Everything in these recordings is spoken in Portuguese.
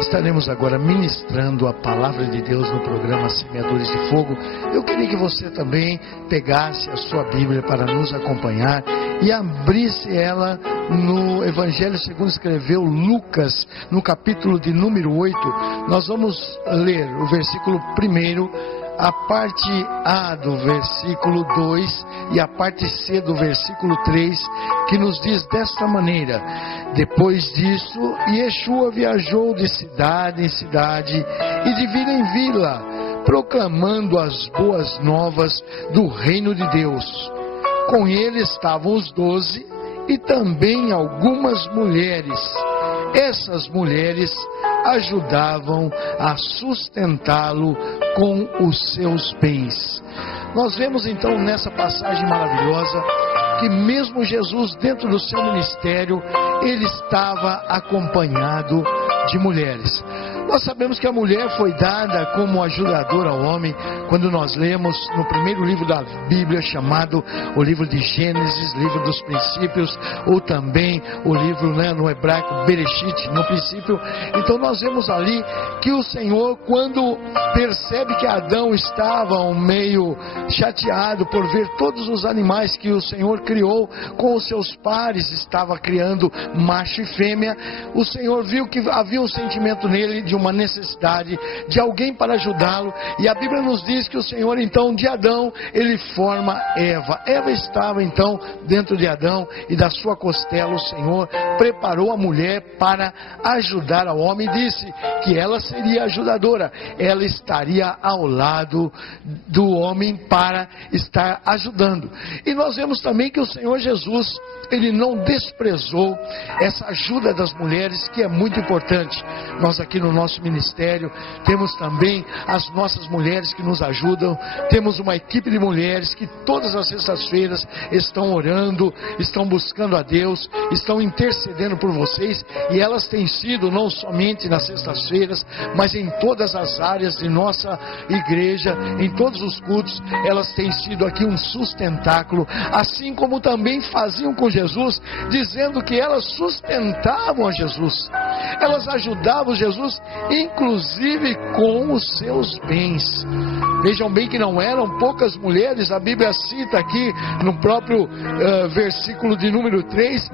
Estaremos agora ministrando a palavra de Deus no programa Semeadores de Fogo. Eu queria que você também pegasse a sua Bíblia para nos acompanhar e abrisse ela no Evangelho segundo escreveu Lucas, no capítulo de número 8. Nós vamos ler o versículo 1, a parte A do versículo 2 e a parte C do versículo 3, que nos diz desta maneira: depois disso, Yeshua viajou de cidade em cidade e de vila em vila, proclamando as boas novas do reino de Deus. Com ele estavam os 12 e também algumas mulheres. Essas mulheres ajudavam a sustentá-lo com os seus bens. Nós vemos então nessa passagem maravilhosa que mesmo Jesus, dentro do seu ministério, ele estava acompanhado de mulheres. Nós sabemos que a mulher foi dada como ajudadora ao homem quando nós lemos no primeiro livro da Bíblia, chamado o livro de Gênesis, livro dos princípios, ou também o livro, no hebraico, Bereshit, no princípio. Então nós vemos ali que o Senhor, quando percebe que Adão estava meio chateado por ver todos os animais que o Senhor criou com os seus pares, estava criando macho e fêmea, o Senhor viu que havia um sentimento nele de uma necessidade de alguém para ajudá-lo, e a Bíblia nos diz que o Senhor então de Adão, ele forma Eva. Eva estava então dentro de Adão, e da sua costela o Senhor preparou a mulher para ajudar ao homem, e disse que ela seria ajudadora, ela estaria ao lado do homem para estar ajudando. E nós vemos também que o Senhor Jesus, ele não desprezou essa ajuda das mulheres, que é muito importante. Nós aqui no nosso ministério temos também as nossas mulheres que nos ajudam. Temos uma equipe de mulheres que todas as sextas-feiras estão orando, estão buscando a Deus, estão intercedendo por vocês, e elas têm sido não somente nas sextas-feiras, mas em todas as áreas de nossa igreja, em todos os cultos, elas têm sido aqui um sustentáculo, assim como também faziam com Jesus, dizendo que elas sustentavam a Jesus, elas ajudavam Jesus, inclusive com os seus bens. Vejam bem que não eram poucas mulheres. A Bíblia cita aqui no próprio versículo de número 3,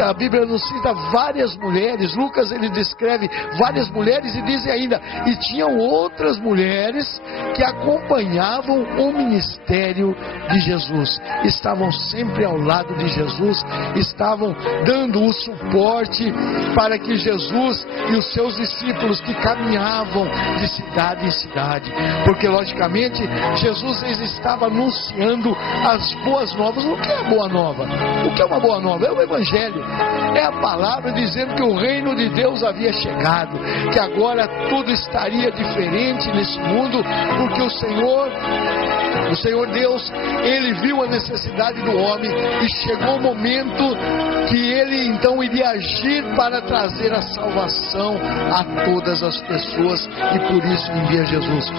a Bíblia nos cita várias mulheres. Lucas, ele descreve várias mulheres e diz ainda, e tinham outras mulheres que acompanhavam o ministério de Jesus, estavam sempre ao lado de Jesus, estavam dando o suporte para que Jesus e os seus discípulos que caminhavam de cidade em cidade, porque logicamente Jesus estava anunciando as boas novas. O que é a boa nova? O que é uma boa nova? É o Evangelho, é a palavra dizendo que o reino de Deus havia chegado, que agora tudo estaria diferente nesse mundo, porque o Senhor Deus, ele viu a necessidade do homem, e chegou o momento que ele então iria agir para trazer a salvação a todas as pessoas, e por isso envia Jesus.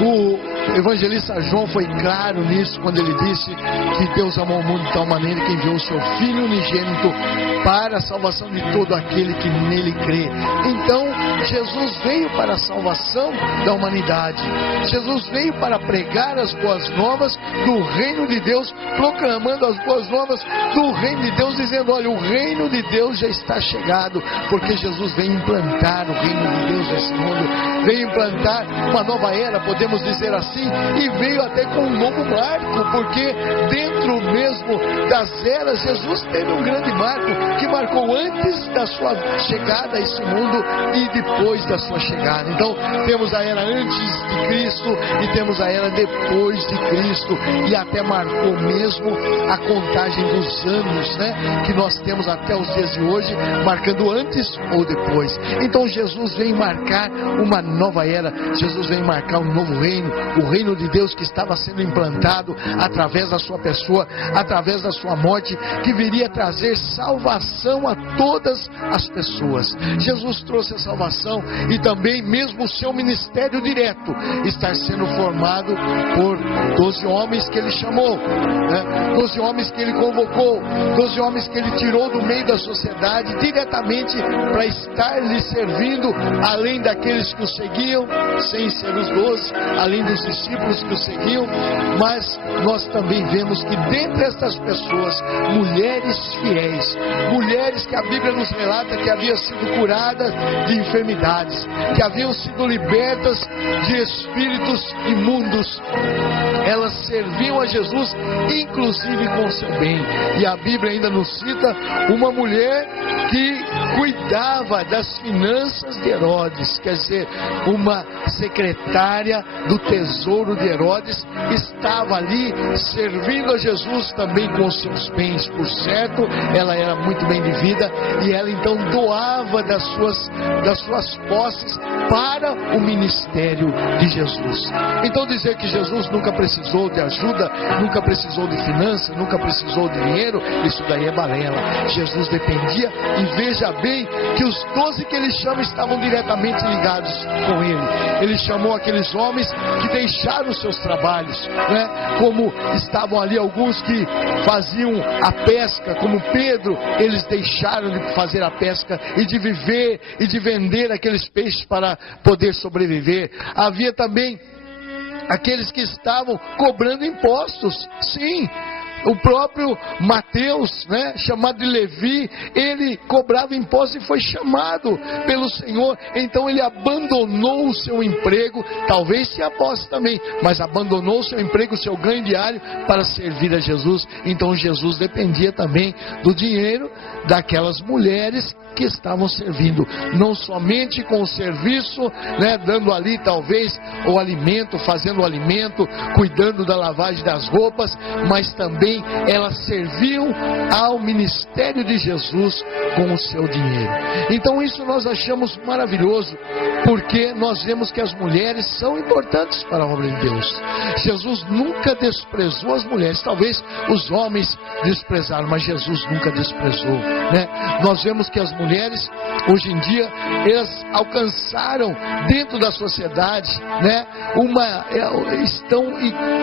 O evangelista João foi claro nisso quando ele disse que Deus amou o mundo de tal maneira que enviou o seu Filho unigênito para a salvação de todo aquele que nele crê. Então Jesus veio para a salvação da humanidade. Jesus veio para pregar as boas novas do reino de Deus, proclamando as boas novas do reino de Deus, dizendo: olha, o reino de Deus já está chegado, porque Jesus veio implantar o reino de Deus nesse mundo, veio implantar uma nova era, podemos dizer assim, e veio até com um novo marco, porque dentro mesmo das eras, Jesus teve um grande marco, que marcou antes da sua chegada a esse mundo e depois da sua chegada. Então temos a era antes de Cristo e temos a era depois de Cristo, e até marcou mesmo a contagem dos anos, que nós temos até os dias de hoje, marcando antes ou depois. Então Jesus vem marcar uma nova era, Jesus vem marcar um novo reino, o reino de Deus que estava sendo implantado através da sua pessoa, através da sua morte, que viria trazer salvação a todas as pessoas. Jesus trouxe a salvação e também mesmo o seu ministério direto está sendo formado por 12 homens que ele chamou, né? 12 homens que ele convocou, 12 homens que ele tirou do meio da sociedade diretamente para estar lhe servindo, além daqueles que o seguiam, sem ser os 12, além dos discípulos que o seguiam. Mas nós também vemos que dentre estas pessoas, mulheres fiéis, mulheres que a Bíblia nos relata que haviam sido curadas de enfermidades, que haviam sido libertas de espíritos imundos, elas serviam a Jesus, inclusive com seu bem. E a Bíblia ainda nos cita uma mulher que cuidava das finanças de Herodes, quer dizer, uma secretária do tesouro de Herodes, estava ali servindo a Jesus também com os seus bens. Por certo, ela era muito bem de vida e ela então doava das suas posses para o ministério de Jesus. Então dizer que Jesus nunca precisou de ajuda, nunca precisou de finanças, nunca precisou de dinheiro, isso daí é balela. Jesus dependia, e veja bem que os 12 que ele chama estavam diretamente ligados com ele. Ele chamou aqueles homens que deixaram os seus trabalhos, né? Como estavam ali alguns que faziam a pesca, como Pedro, eles deixaram de fazer a pesca e de viver e de vender aqueles peixes para poder sobreviver. Havia também aqueles que estavam cobrando impostos. Sim, o próprio Mateus, né, chamado de Levi, ele cobrava impostos e foi chamado pelo Senhor. Então ele abandonou o seu emprego, talvez se aposte também, mas abandonou o seu emprego, o seu ganho diário para servir a Jesus. Então Jesus dependia também do dinheiro daquelas mulheres que estavam servindo, não somente com o serviço, né, dando ali talvez o alimento, fazendo o alimento, cuidando da lavagem das roupas, mas também elas serviam ao ministério de Jesus com o seu dinheiro. Então isso nós achamos maravilhoso, porque nós vemos que as mulheres são importantes para a obra de Deus. Jesus nunca desprezou as mulheres, talvez os homens desprezaram, mas Jesus nunca desprezou, né? Nós vemos que as mulheres hoje em dia elas alcançaram dentro da sociedade, né, estão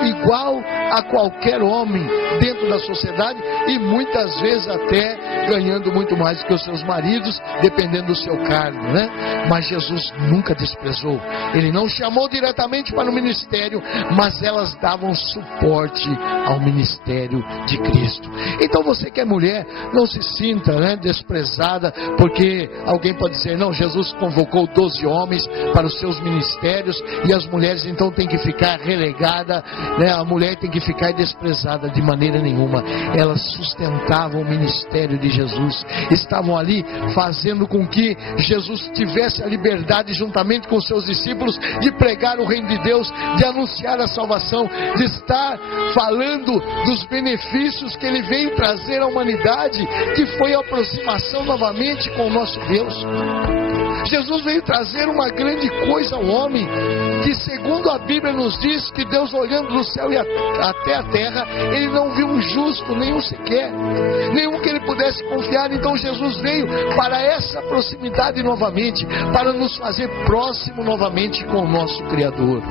igual a qualquer homem dentro da sociedade, e muitas vezes até ganhando muito mais do que os seus maridos, dependendo do seu cargo, né? Mas Jesus nunca desprezou. Ele não chamou diretamente para o ministério, mas elas davam suporte ao ministério de Cristo. Então você que é mulher, não se sinta, né, desprezada, porque alguém pode dizer, não, Jesus convocou 12 homens para os seus ministérios e as mulheres então têm que ficar relegada, né? A mulher tem que ficar desprezada. De maneira nenhuma. Elas sustentavam o ministério de Jesus, estavam ali fazendo com que Jesus tivesse a liberdade, juntamente com os seus discípulos, de pregar o reino de Deus, de anunciar a salvação, de estar falando dos benefícios que ele veio trazer à humanidade, que foi a aproximação novamente com o nosso Deus. Jesus veio trazer uma grande coisa ao homem, que segundo a Bíblia nos diz, que Deus olhando do céu e até a terra, ele não viu um justo, nenhum sequer, nenhum que ele pudesse confiar. Então Jesus veio para essa proximidade novamente, para nos fazer próximo novamente com o nosso Criador.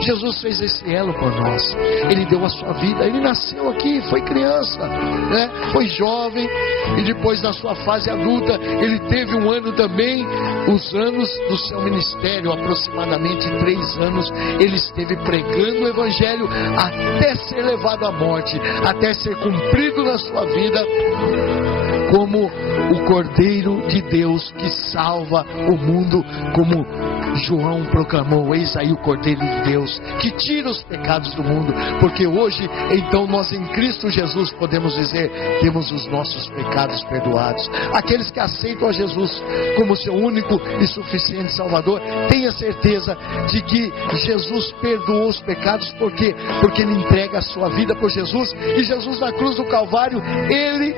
Jesus fez esse elo por nós. Ele deu a sua vida. Ele nasceu aqui, foi criança, né? Foi jovem, e depois na sua fase adulta ele teve um ano também, os anos do seu ministério, aproximadamente 3 anos, ele esteve pregando o Evangelho até ser levado à morte, até ser cumprido na sua vida como o Cordeiro de Deus que salva o mundo, como João proclamou: eis aí o Cordeiro de Deus que tira os pecados do mundo. Porque hoje, então, nós em Cristo Jesus podemos dizer, temos os nossos pecados perdoados. Aqueles que aceitam a Jesus como seu único e suficiente Salvador, tenha certeza de que Jesus perdoou os pecados. Por quê? Porque ele entrega a sua vida por Jesus, e Jesus na cruz do Calvário, ele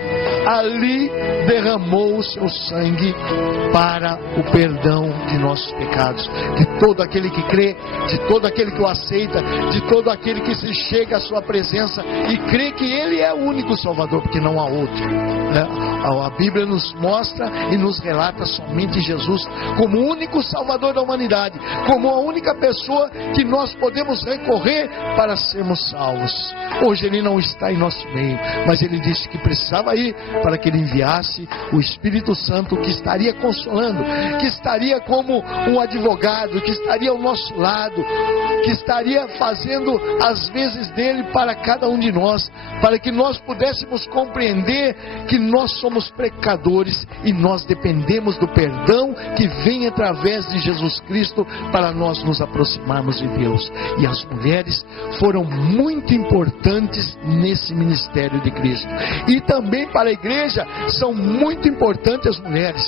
ali derramou o seu sangue para o perdão de nossos pecados. De todo aquele que crê, de todo aquele que o aceita, de todo aquele que se chega à sua presença e crê que Ele é o único Salvador, porque não há outro. A Bíblia nos mostra e nos relata somente Jesus como o único Salvador da humanidade, como a única pessoa que nós podemos recorrer para sermos salvos. Hoje Ele não está em nosso meio, mas Ele disse que precisava ir para que Ele enviasse o Espírito Santo, que estaria consolando, que estaria como um advogado, que estaria ao nosso lado, que estaria fazendo as vezes dele para cada um de nós, para que nós pudéssemos compreender que nós somos pecadores e nós dependemos do perdão que vem através de Jesus Cristo para nós nos aproximarmos de Deus. E as mulheres foram muito importantes nesse ministério de Cristo. E também para a igreja são muito importantes as mulheres.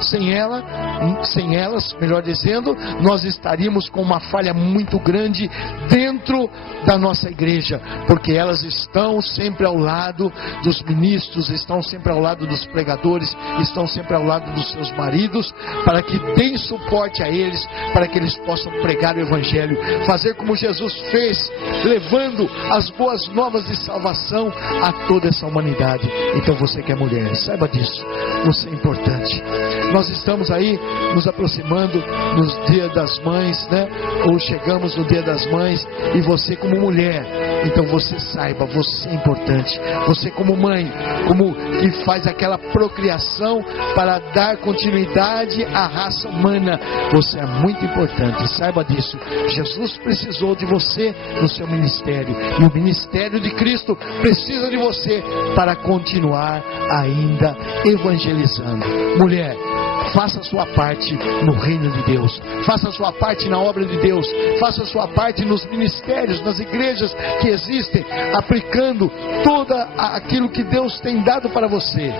Sem elas, melhor dizendo, nós estaríamos com uma falha muito grande dentro da nossa igreja, porque elas estão sempre ao lado dos ministros, estão sempre ao lado dos pregadores, estão sempre ao lado dos seus maridos, para que deem suporte a eles, para que eles possam pregar o Evangelho, fazer como Jesus fez, levando as boas novas de salvação a toda essa humanidade. Então você que é mulher, saiba disso, você é importante. Nós estamos aí nos aproximando nos Dias das Mães, ou chegamos no Dia das Mães, e você como mulher, então você saiba, você é importante. Você como mãe, como que faz aquela procriação para dar continuidade à raça humana, você é muito importante, saiba disso. Jesus precisou de você no seu ministério, e o ministério de Cristo precisa de você para continuar ainda evangelizando. Mulher, faça a sua parte no reino de Deus, faça a sua parte na obra de Deus, faça a sua parte nos ministérios, nas igrejas que existem, aplicando tudo aquilo que Deus tem dado para você,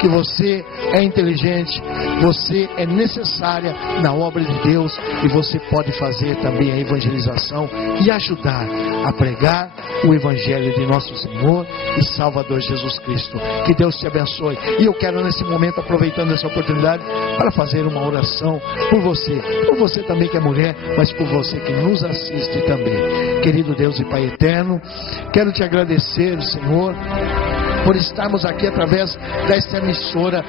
que você é inteligente, você é necessária na obra de Deus, e você pode fazer também a evangelização e ajudar a pregar o Evangelho de nosso Senhor e Salvador Jesus Cristo. Que Deus te abençoe. E eu quero nesse momento, aproveitando essa oportunidade, para fazer uma oração por você também que é mulher, mas por você que nos assiste também. Querido Deus e Pai eterno, quero te agradecer, Senhor, por estarmos aqui através desta emissora,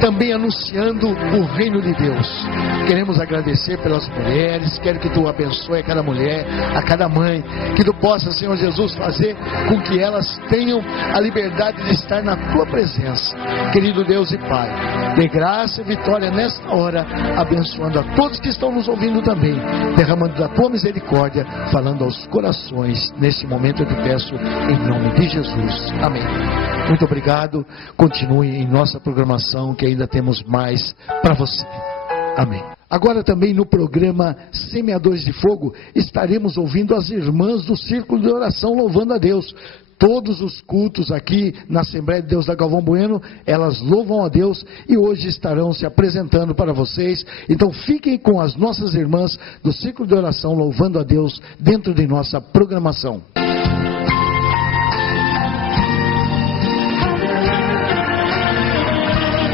também anunciando o reino de Deus. Queremos agradecer pelas mulheres, quero que tu abençoe a cada mulher, a cada mãe, que tu possa, Senhor Jesus, fazer com que elas tenham a liberdade de estar na tua presença. Querido Deus e Pai, dê graça e vitória nesta hora, abençoando a todos que estão nos ouvindo também, derramando da tua misericórdia, falando aos corações. Neste momento eu te peço em nome de Jesus. Amém. Muito obrigado. Continue em nossa programação, que ainda temos mais para você. Amém. Agora também no programa Semeadores de Fogo, estaremos ouvindo as irmãs do Círculo de Oração louvando a Deus. Todos os cultos aqui na Assembleia de Deus da Galvão Bueno, elas louvam a Deus e hoje estarão se apresentando para vocês. Então fiquem com as nossas irmãs do Círculo de Oração louvando a Deus dentro de nossa programação.